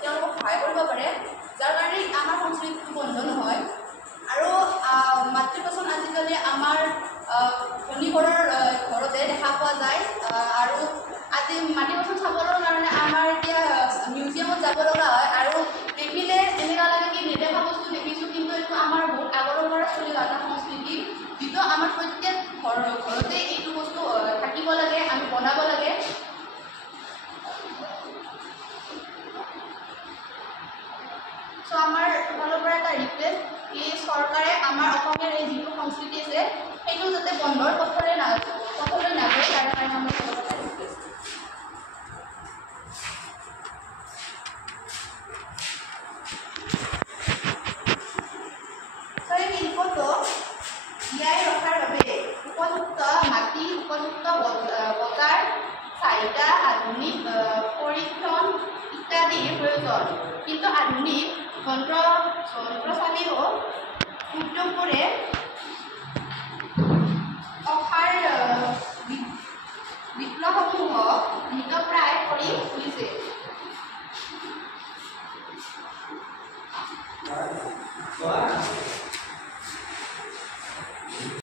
তেওঁলোকক সহায় কৰিব পাৰে, যাৰ কাৰণে আমাৰ সংস্কৃতিটো বন্ধ নহয়। আৰু মাতৃবচন আজিকালি আমাৰ ধনীঘৰৰ ঘৰতে দেখা পোৱা যায়। আৰু আজি মাতৃবচন চাবৰ কাৰণে আমাৰ এতিয়া মিউজিয়ামত যাব লগা হয়, আৰু দেখিলে এনেকুৱা লাগে কি নেদেখা বস্তু দেখিছোঁ, কিন্তু এইটো আমাৰ বহুত আগৰ পৰা চলি অহা এটা সংস্কৃতি, যিটো আমাৰ প্ৰত্যেক ঘৰতে এইটো বস্তু থাকিব লাগে, আমি বনাব লাগে। চ' আমাৰ ফালৰ পৰা এটা ৰিকুৱেষ্ট কি চৰকাৰে আমাৰ অসমীয়াৰ এই যিটো সংস্কৃতি আছে সেইটো যাতে বন্ধৰ পথলৈ নাযায়, তাৰ কাৰণে আমাৰ ফালৰ পৰা ৰিকুৱেষ্ট। চ' এই শিল্পটো জীয়াই ৰখাৰ বাবে উপযুক্ত মাটি, উপযুক্ত বজাৰ, চাহিদা, আধুনিক পৰীক্ষণ ইত্যাদিৰ প্ৰয়োজন। কিন্তু আধুনিক যন্ত্ৰচালিত উদ্যোগবোৰে অসাৰ বিপ্লৱসমূহক মৃতপ্ৰায় কৰি তুলিছে।